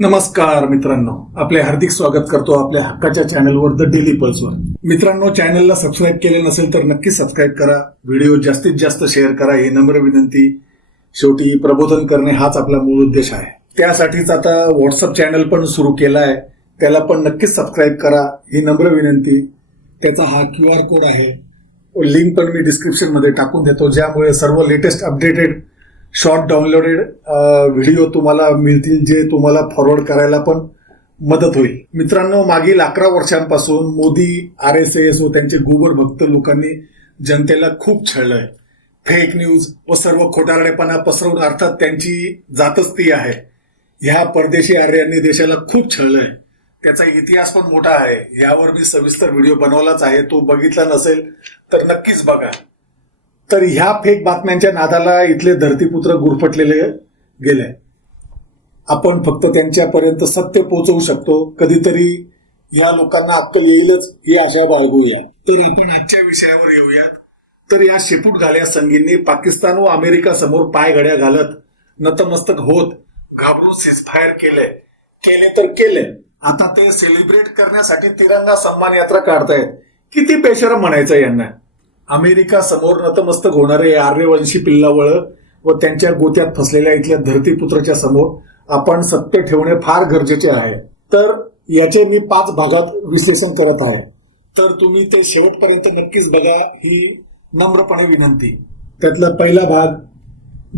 नमस्कार मित्रांनो, आपले हार्दिक स्वागत करतो आपल्या हक्काच्या चॅनलवर द डेली पल्सवर. मित्रांनो, चॅनलला सबस्क्राईब केले नसेल तर नक्की सबस्क्राईब करा. व्हिडिओ जास्तीत जास्त शेअर करा, ही नम्र विनंती. शेवटी प्रबोधन करणे हाच आपला मूळ उद्देश आहे. त्यासाठीच आता व्हॉट्सअप चॅनल पण सुरू केला आहे, त्याला पण नक्कीच सबस्क्राईब करा, ही नम्र विनंती. त्याचा हा QR कोड आहे, लिंक पण मी डिस्क्रिप्शन मध्ये टाकून देतो, ज्यामुळे सर्व latest updated short downloaded video तुम्हाला मिळतील, जे तुम्हाला फॉरवर्ड करायला पण मदत होईल. मित्रांनो, मागील 11 वर्षांपासून मोदी, RSS व त्यांचे गोबर भक्त लोकांनी जनतेला खूप छळलंय. फेक न्यूज व सर्व खोटारडेपणा पसरवून, अर्थात त्यांची जातच ती आहे. ह्या परदेशी आर्यांनी देशाला खूप छळलंय. त्याचा इतिहास पण मोठा आहे. यावर मी सविस्तर व्हिडिओ बनवलाच आहे, तो बघितला नसेल तर नक्कीच बघा. तर ह्या फेक बातम्यांच्या नादाला इथले धरतीपुत्र गुरफटलेले गेले. आपण फक्त त्यांच्यापर्यंत सत्य पोहोचवू शकतो. कधीतरी या लोकांना अक्कल येईलच ही आशा बाळगूया. तर आपण आजच्या विषयावर येऊयात. तर या शेपूट घाल्या संगींनी पाकिस्तान व अमेरिका समोर पाय घड्या घालत नतमस्तक होत घाबरून सीजफायर केले तर केले. आता ते सेलिब्रेट करण्यासाठी तिरंगा सन्मान यात्रा काढतायत. किती बेशरम म्हणायचं यांना. अमेरिका समोर नतमस्तक होणारे आर्यवंशी पिल्लावळ व त्यांच्या गोत्यात फसलेल्या इथल्या धरतीपुत्राच्या समोर आपण सत्य ठेवणे फार गरजेचे आहे. तर याचे मी 5 भागात विश्लेषण करत आहे, तर तुम्ही ते शेवटपर्यंत नक्कीच बघा, ही नम्रपणे विनंती. त्यातला पहिला भाग,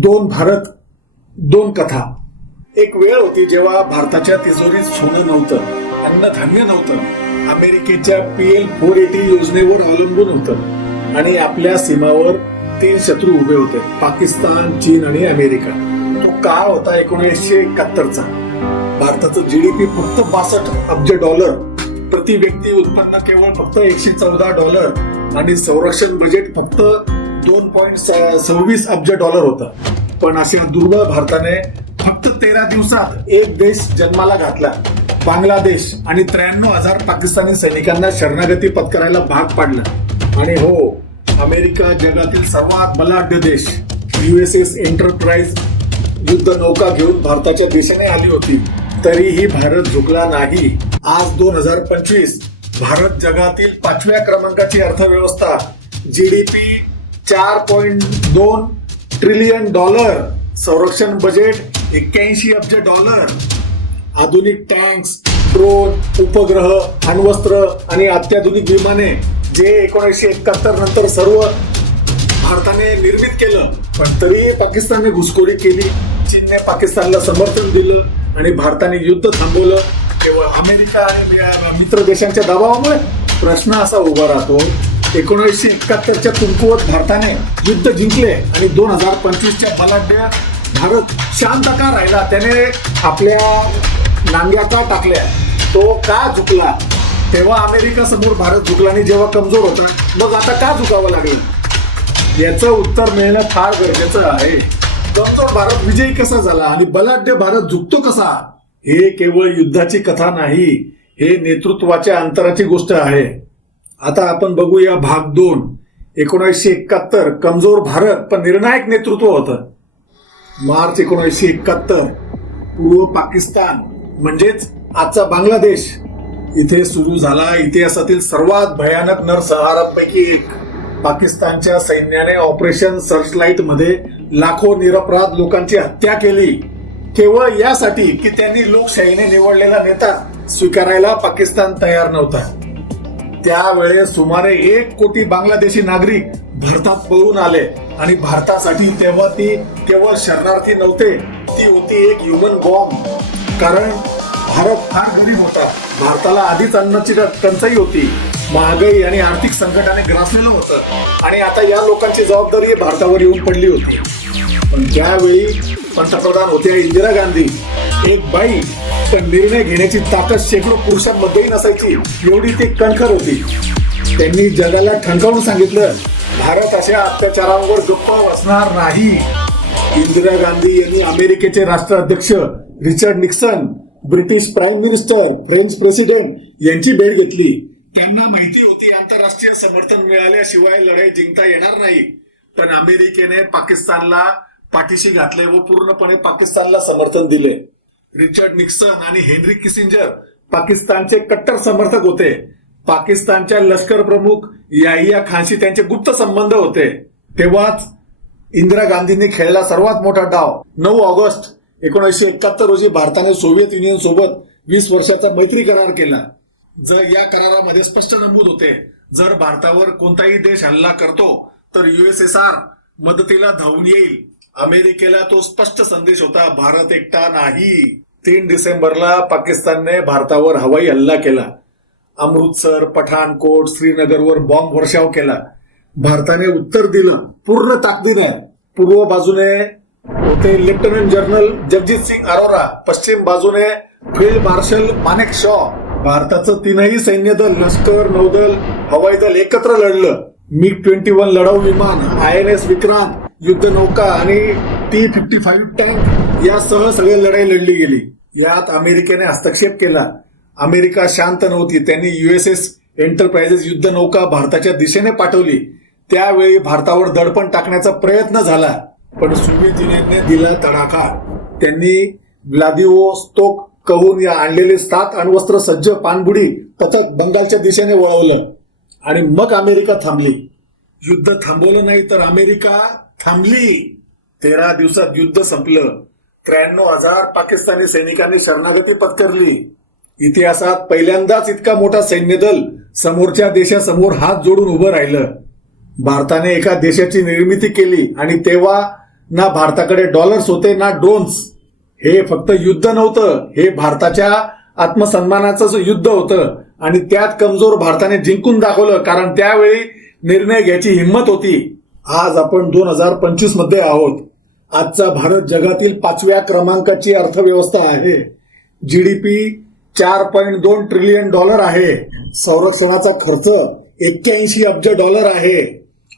2 भारत 2 कथा. एक वेळ होती जेव्हा भारताच्या तिजोरीत सोनं नव्हतं, अन्नधान्य नव्हतं, अमेरिकेच्या PL-480 योजनेवर अवलंबून होतं आणि आपल्या सीमावर 3 शत्रू उभे होते, पाकिस्तान, चीन आणि अमेरिका. तो काळ होता 1971चा. भारताचं GDP फक्त $62 अब्ज, प्रति व्यक्ती उत्पन्न केवळ फक्त $114 आणि संरक्षण बजेट फक्त $2.26 अब्ज होतं. पण अशा दुर्बळ भारताने फक्त 13 दिवसात एक देश जन्माला घातला, बांगलादेश, आणि 93,000 पाकिस्तानी सैनिकांना शरणागती पत्करायला भाग पाडलं. आणि हो, अमेरिका जगातील सर्वात बलाढ्य देश USS एंटरप्राइज युद्ध नौका घेऊन भारताच्या दिशेने आली होती, तरीही भारत झुकला नाही. आज 2025, भारत जगातील 5व्या क्रमांकाची अर्थव्यवस्था, GDP $4.2 ट्रिलियन, संरक्षण बजेट $81 अब्ज, आधुनिक टँक्स, ड्रोन, उपग्रह, अण्वस्त्र आणि अत्याधुनिक विमाने, जे 1971 नंतर सर्व भारताने निर्मित केलं. पण तरीही पाकिस्तानने घुसखोरी केली, चीनने पाकिस्तानला समर्थन दिलं आणि भारताने युद्ध थांबवलं. केवळ अमेरिका आणि मित्र देशांच्या दबावामुळे. प्रश्न असा उभा राहतो, 1971च्या कमकुवत भारताने युद्ध जिंकले आणि 2025च्या बलाढ्य भारत शांत का राहिला? त्याने आपल्या नांग्या का टाकल्या? तो का झुकला? तेव्हा अमेरिका समोर भारत झुकला आणि जेव्हा कमजोर होता, मग आता का झुकावं लागलं? याचं उत्तर मिळणं फार गरजेचं आहे. कमजोर भारत विजयी कसा झाला आणि बलाढ्य भारत झुकतो कसा? हे केवळ युद्धाची कथा नाही, हे नेतृत्वाच्या अंतराची गोष्ट आहे. आता आपण बघूया भाग 2. 1971, कमजोर भारत पण निर्णायक नेतृत्व होतं. मार्च 1971, पूर्व पाकिस्तान म्हणजेच आजचा बांगलादेश, इथे सुरू झाला इतिहासातील सर्वात भयानक नरसंहारांपैकी एक. पाकिस्तानच्या सैन्याने ऑपरेशन सर्चलाइट मध्ये लाखो निरपराध लोकांची हत्या केली, केवळ यासाठी की त्यांनी लोकशाहीने निवडलेला नेता स्वीकारायला पाकिस्तान तयार नव्हता. त्यावेळेस सुमारे 1 कोटी बांगलादेशी नागरिक भारतात पळून आले आणि भारतासाठी तेव्हा ती केवळ शरणार्थी नव्हते, ती होती एक ह्युमन बॉम्ब. कारण भारत फार गरीब होता, भारताला आधीच अन्नाची टंचाई होती, महागाई आणि आर्थिक संकटाने ग्रासलेलं होतं आणि आता या लोकांची जबाबदारी भारतावर येऊन पडली होती. पण त्यावेळी पंतप्रधान होत्या इंदिरा गांधी, एक बाई. पण निर्णय घेण्याची ताकद शेकडो पुरुषांमध्येही नसायची, एवढी ती कणखर होती. त्यांनी जगाला ठणकावून सांगितलं, भारत अशा अत्याचारांवर गप्प बसणार नाही. इंदिरा गांधी यांनी अमेरिकेचे राष्ट्राध्यक्ष Richard Nixon, British prime minister, French president यांची भेट घेतली. त्यांना माहिती होती आंतरराष्ट्रीय समर्थन मिळाल्याशिवाय लढाई जिंकता येणार नाही. पण अमेरिकेने पाकिस्तानला पाठीशी घातले व पूर्णपणे पाकिस्तानला समर्थन दिले. रिचर्ड निक्सन आणि हेनरी किसिंजर पाकिस्तानचे कट्टर समर्थक होते. पाकिस्तानच्या लष्कर प्रमुख याहिया खानशी त्यांचे गुप्त संबंध होते. तेव्हाच इंदिरा गांधींनी खेळला सर्वात मोठा डाव. 9 ऑगस्ट 1971 रोजी भारताने सोव्हिएत युनियन सोबत 20 वर्षाचा मैत्री करार केला. या करारामध्ये स्पष्ट नमूद होते, जर भारतावर कोणताही देश हल्ला करतो तर USSR मदतीला धावून येईल. अमेरिकेला तो स्पष्ट संदेश होता, भारत एकटा नाही. 3 डिसेंबरला पाकिस्तानने भारतावर हवाई हल्ला केला. अमृतसर, पठाणकोट, श्रीनगरवर बॉम्ब वर्षाव केला. भारताने उत्तर दिलं पूर्ण ताकदीने. पूर्व बाजूने होते लेफ्टनंट जनरल जगजीत सिंग अरोरा, पश्चिम बाजूने फील्ड मार्शल मानेक शॉ. भारताचं 3ही सैन्य दल, लष्कर, नौदल, हवाई दल एकत्र लढलं. MiG-21 लढाऊ विमान, INS विक्रांत युद्धनौका आणि T-55 टँक यासह सगळी लढाई लढली गेली. यात अमेरिकेने हस्तक्षेप केला. अमेरिका शांत नव्हती. त्यांनी USS एंटरप्राइजेस युद्धनौका भारताच्या दिशेने पाठवली. त्यावेळी भारतावर दडपण टाकण्याचा प्रयत्न झाला, पण सोव्हिएत युनियनने दिला तडाखा. त्यांनी व्लादिवोस्तोक कहून आणलेले 7 अण्वस्त्र सज्ज पाणबुडी पथक बंगालच्या दिशेने वळवलं आणि मग अमेरिका थांबली. युद्ध थांबवलं नाही तर अमेरिका थांबली. 13 दिवसात युद्ध संपलं. 93,000 पाकिस्तानी सैनिकांनी शरणागती पत्करली. इतिहासात पहिल्यांदाच इतका मोठा सैन्य दल समोरच्या देशासमोर हात जोडून उभं राहिलं. भारताने एका देशाची निर्मिती केली आणि तेव्हा ना भारताकडे डॉलर्स होते ना ड्रोन्स. हे फक्त युद्ध नव्हतं, हे भारताच्या आत्मसन्मानाचं युद्ध होतं आणि त्यात कमजोर भारताने जिंकून दाखवलं, कारण त्यावेळी निर्णय घ्यायची हिंमत होती. आज आपण 2025 मध्ये आहोत. आजचा भारत जगातील 5व्या क्रमांकाची अर्थव्यवस्था आहे. GDP $4.2 ट्रिलियन आहे. संरक्षणाचा खर्च $81 अब्ज आहे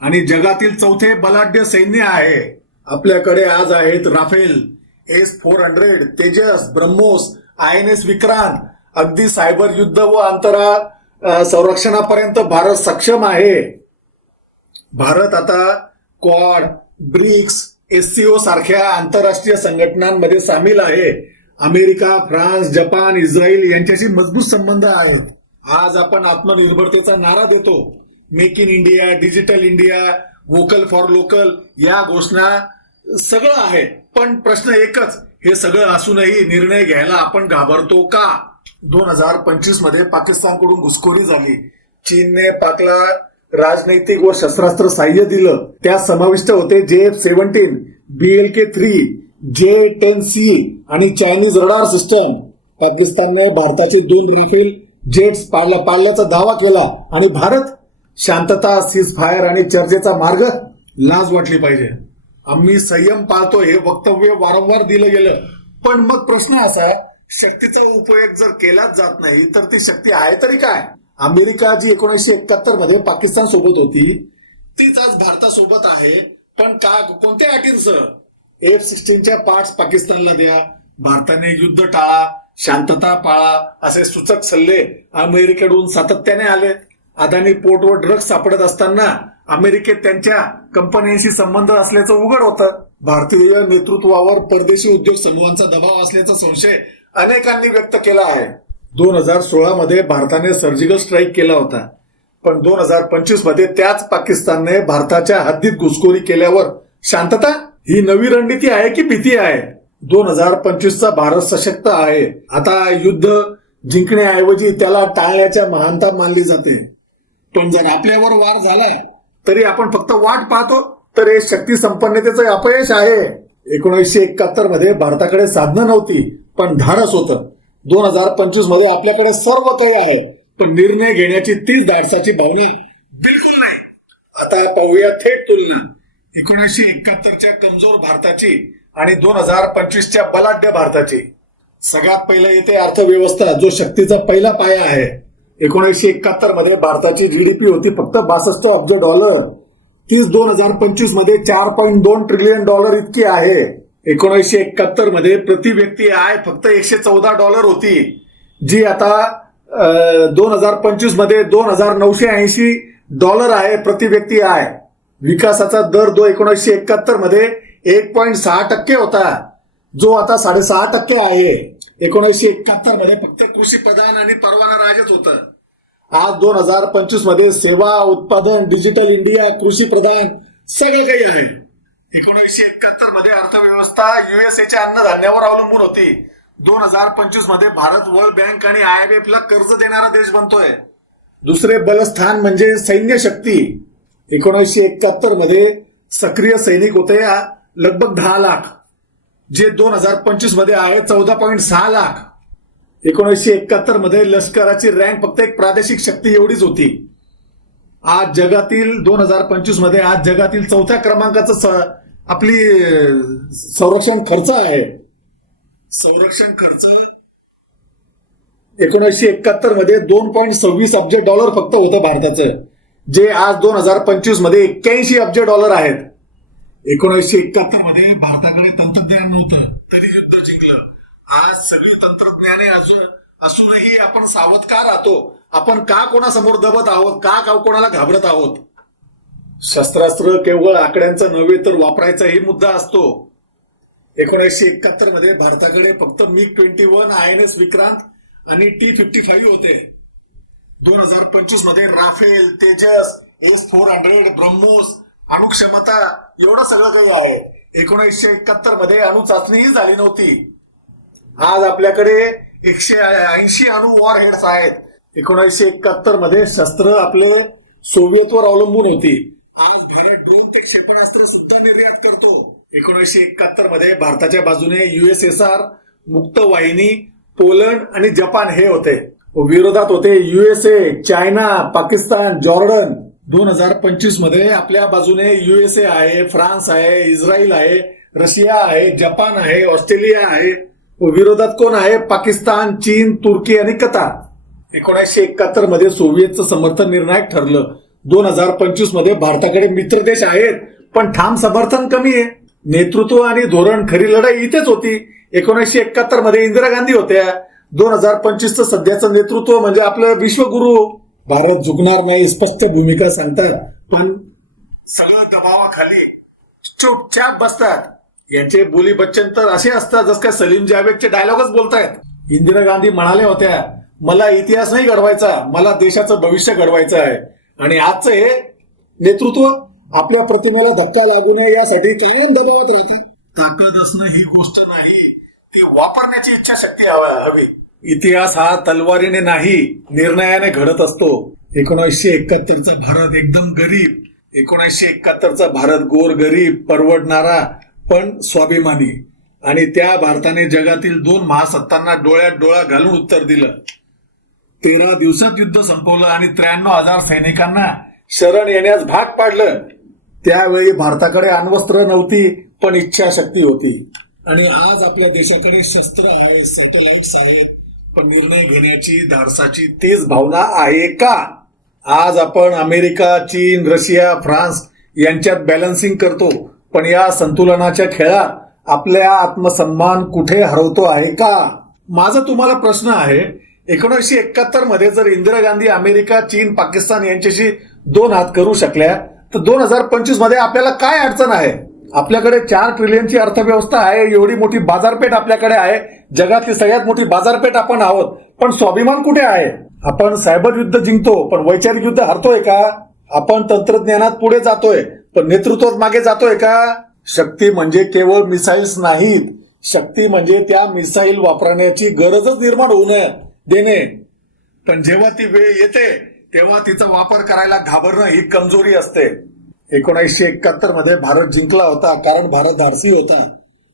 आणि जगातील 4थे बलाढ्य सैन्य आहे. आपल्याकडे आज आहेत Rafale, S-400, Tejas, BrahMos, INS Vikrant. अगदी सायबर युद्ध व अंतराळ संरक्षणापर्यंत भारत सक्षम आहे. भारत आता क्वाड, ब्रिक्स, SCO सारख्या आंतरराष्ट्रीय संघटनांमध्ये सामील आहे. अमेरिका, फ्रान्स, जपान, इस्रायल यांच्याशी मजबूत संबंध आहेत. आज आपण आत्मनिर्भरतेचा नारा देतो. Make in India, digital India, vocal for local या घोषणा सगळं आहे. पण प्रश्न एकच, हे सगळं असूनही निर्णय घ्यायला आपण घाबरतो का? 2025 मध्ये पाकिस्तानकडून घुसखोरी झाली. चीनने पाकला राजनैतिक व शस्त्रास्त्र सहाय्य दिलं. त्यात समाविष्ट होते JF-17, BLK-3, J-10C आणि चायनीज रडार सिस्टम. पाकिस्तानने भारताचे 2 राफेल जेट्स पाडल्याचा दावा केला आणि भारत शांतता, सीज फायर आणि चर्चेचा मार्ग. लाज वाटली पाहिजे. आम्ही संयम पाळतो हे वक्तव्य वारंवार दिलं गेलं, पण मग प्रश्न असा, शक्तीचा उपयोग जर केलाच जात नाही तर ती शक्ती आहे तरी काय? अमेरिका जी 1971 मध्ये पाकिस्तान सोबत होती तीच आज भारतासोबत आहे, पण का, कोणत्या अटींसह? F-16च्या पार्ट्स पाकिस्तानला द्या, भारताने युद्ध टाळा, शांतता पाळा असे सूचक सल्ले अमेरिकेकडून सातत्याने आले. अदानी पोर्टवर ड्रग्ज सापडत असताना अमेरिकेत त्यांच्या कंपन्यांशी संबंध असल्याचं उघड होतं. भारतीय नेतृत्वावर परदेशी उद्योग समूहांचा दबाव असल्याचा संशय अनेकांनी व्यक्त केला आहे. 2016 मध्ये भारताने सर्जिकल स्ट्राईक केला होता, पण 2025 मध्ये त्याच पाकिस्तानने भारताच्या हद्दीत घुसखोरी केल्यावर शांतता? ही नवी रणनीती आहे की भीती आहे? 2025चा भारत सशक्त आहे. आता युद्ध जिंकण्याऐवजी त्याला टाळण्याच्या महानता मानली जाते. पण जर आपल्यावर वार झालाय तरी आपण फक्त वाट पाहतो, तर हे शक्ती संपन्नतेचं अपयश आहे. 1971 मध्ये भारताकडे साधनं नव्हती, पण धाडस होतं. 2025 मध्ये आपल्याकडे सर्व काही आहे, पण निर्णय घेण्याची तीच धाडसाची भावना बिलकुल नाही. आता पाहूया थेट तुलना 1971च्या कमजोर भारताची आणि 2025च्या बलाढ्य भारताची. सगळ्यात पहिलं येते अर्थव्यवस्था, जो शक्तीचा पहिला पाया आहे. 1971 मध्ये भारताची GDP होती फक्त $62 अब्ज. तीच 2025 मध्ये $4.2 ट्रिलियन इतकी आहे. 1971 मध्ये प्रति व्यक्ती आय फक्त $114 होती, जी आता 2025 मध्ये $2,980 आहे प्रति व्यक्ती आय. विकासाचा दर 1971 मध्ये 1.6% होता, जो आता 6.5% आहे. 1971 मध्ये फक्त कृषी प्रधान आणि परवाना राजच होतं. आज 2025 मध्ये सेवा, उत्पादन, डिजिटल इंडिया, कृषी प्रधान सगळं काही आहे. 1971 मध्ये अर्थव्यवस्था युएसएच्या अन्नधान्यावर अवलंबून होती. 2025 मध्ये भारत वर्ल्ड बँक आणि IMF ला कर्ज देणारा देश बनतोय. दुसरे बलस्थान म्हणजे सैन्य शक्ती. 1971 मध्ये सक्रिय सैनिक होते लगभग 10 लाख, जे 2025 मध्ये आहे 14.6 लाख. 1971 मध्ये लष्कराची रँक फक्त एक प्रादेशिक शक्ती एवढीच होती. आज जगातील 2025 मध्ये आज जगातील 4थ्या क्रमांकाचं आपली संरक्षण खर्च आहे. संरक्षण खर्च 1971 मध्ये $2.26 अब्ज फक्त होतं भारताचं, जे आज 2025 मध्ये $81 अब्ज आहेत. 1971 मध्ये भारताकडे तंत्रज्ञान नव्हतं तरी युद्ध जिंकलं. आज सगळी तंत्रज्ञाने असूनही आपण सावध का राहतो? आपण का कोणासमोर दबत आहोत? का कोणाला घाबरत आहोत? शस्त्रास्त्र केवळ आकड्यांचं नव्हे तर वापरायचाही मुद्दा असतो. 1971 मध्ये भारताकडे फक्त MiG-21, INS विक्रांत आणि T-55 होते. 2025 मध्ये राफेल, तेजस, S-400, ब्रह्मोस, अणुक्षमता एवढं सगळं काही आहे. 1971 मध्ये अणु चाचणीही झाली नव्हती. आज आपल्याकडे 180 अणु वॉरहेड्स आहेत. 1971 मध्ये शस्त्र आपले सोव्हिएतवर अवलंबून होती. आज भारत ड्रोन ते क्षेपणास्त्र सुद्धा निर्यात करतो. 1971 मध्ये भारताच्या बाजूने USSR, मुक्त वाहिनी, पोलंड आणि जपान हे होते. विरोधात होते USA, चायना, पाकिस्तान, जॉर्डन. 2025 मध्ये आपल्या बाजूने USA आहे, फ्रान्स आहे, इस्रायल आहे, रशिया आहे, जपान आहे, ऑस्ट्रेलिया आहे. विरोधात कोण आहे? पाकिस्तान, चीन, तुर्की आणि कतार. 1971 मध्ये सोव्हिएतचं समर्थन निर्णायक ठरलं. 2025 मध्ये भारताकडे मित्र देश आहेत पण ठाम समर्थन कमी आहे. नेतृत्व आणि धोरण, खरी लढाई इथेच होती. 1971 मध्ये इंदिरा गांधी होत्या. 2025चं सध्याचं नेतृत्व म्हणजे आपलं विश्वगुरु. भारत झुकणार नाही स्पष्ट भूमिका सांगतात, पण सगळं दबावाखाली चुपचाप बसतात. यांचे बोली बच्चन तर असे असतात जस काय सलीम जावेदचे डायलॉगच बोलतायत. इंदिरा गांधी म्हणाल्या होत्या, मला इतिहास नाही घडवायचा, मला देशाचं भविष्य घडवायचं आहे. आणि आजचं हे नेतृत्व आपल्या प्रतिमेला धक्का लागू नये यासाठी कायम दबावात राहते. ताकद असणं ही गोष्ट नाही, ती वापरण्याची इच्छाशक्ती हवी. इतिहास हा तलवारीने नाही, निर्णयाने घडत असतो. 1971चा भारत एकदम गरीब. 1971चा भारत गोर गरीब, परवडणारा पण स्वाभिमानी. आणि त्या भारताने जगातील 2 महासत्तांना डोळ्यात डोळा घालून उत्तर दिलं. 13 दिवसात युद्ध संपवलं आणि 93,000 सैनिकांना शरण येण्यास भाग पाडलं. त्यावेळी भारताकडे अण्वस्त्र नव्हती पण इच्छाशक्ती होती. आणि आज आपल्या देशाकडे शस्त्र आहे, सॅटेलाइट्स आहेत, पण निर्णय घेण्याची धाडसाची तेच भावना आहे का? आज आपण अमेरिका, चीन, रशिया, फ्रान्स यांच्यात बॅलन्सिंग करतो, पण या संतुलनाच्या खेळात आपल्या आत्मसन्मान कुठे हरवतो आहे का? माझा तुम्हाला प्रश्न आहे, 1971 मध्ये जर इंदिरा गांधी अमेरिका, चीन, पाकिस्तान यांच्याशी 2 हात करू शकल्या तर 2025 मध्ये आपल्याला काय अडचण आहे? आपल्याकडे 4 ट्रिलियनची अर्थव्यवस्था आहे, एवढी मोठी बाजारपेठ आपल्याकडे आहे, जगातली सगळ्यात मोठी बाजारपेठ आपण आहोत, पण स्वाभिमान कुठे आहे? आपण सायबर युद्ध जिंकतो पण वैचारिक युद्ध हरतोय का? आपण तंत्रज्ञानात पुढे जातोय पण नेतृत्वात मागे जातोय का? शक्ती म्हणजे केवळ मिसाईल्स नाहीत, शक्ती म्हणजे त्या मिसाईल वापरण्याची गरजच निर्माण होऊ देणे. पण जेव्हा ती वेळ येते तेव्हा तिचा वापर करायला घाबरणं ही कमजोरी असते. 1971 मध्ये भारत जिंकला होता कारण भारत धाडसी होता.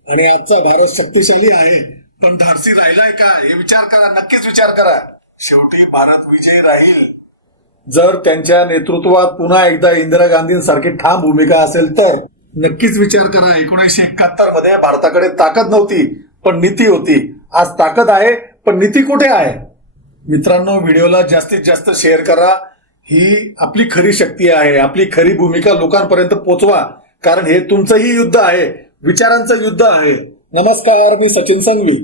आणि आजचा भारत शक्तिशाली आहे पण धाडसी राहिलाय का हे विचार करा, नक्कीच विचार करा. शेवटी भारत विजयी राहील जर त्यांच्या नेतृत्वात पुन्हा एकदा इंदिरा गांधींसारखी ठाम भूमिका असेल तर. नक्कीच विचार करा. 1971 मध्ये भारताकडे ताकद नव्हती पण नीती होती. आज ताकद आहे पण नीती कुठे आहे? मित्रांनो, व्हिडिओला जास्तीत जास्त शेअर करा. ही आपली खरी शक्ती आहे. आपली खरी भूमिका लोकांपर्यंत पोहोचवा, कारण हे तुमचंही युद्ध आहे, विचारांचं युद्ध आहे. नमस्कार, मी सचिन संघवी.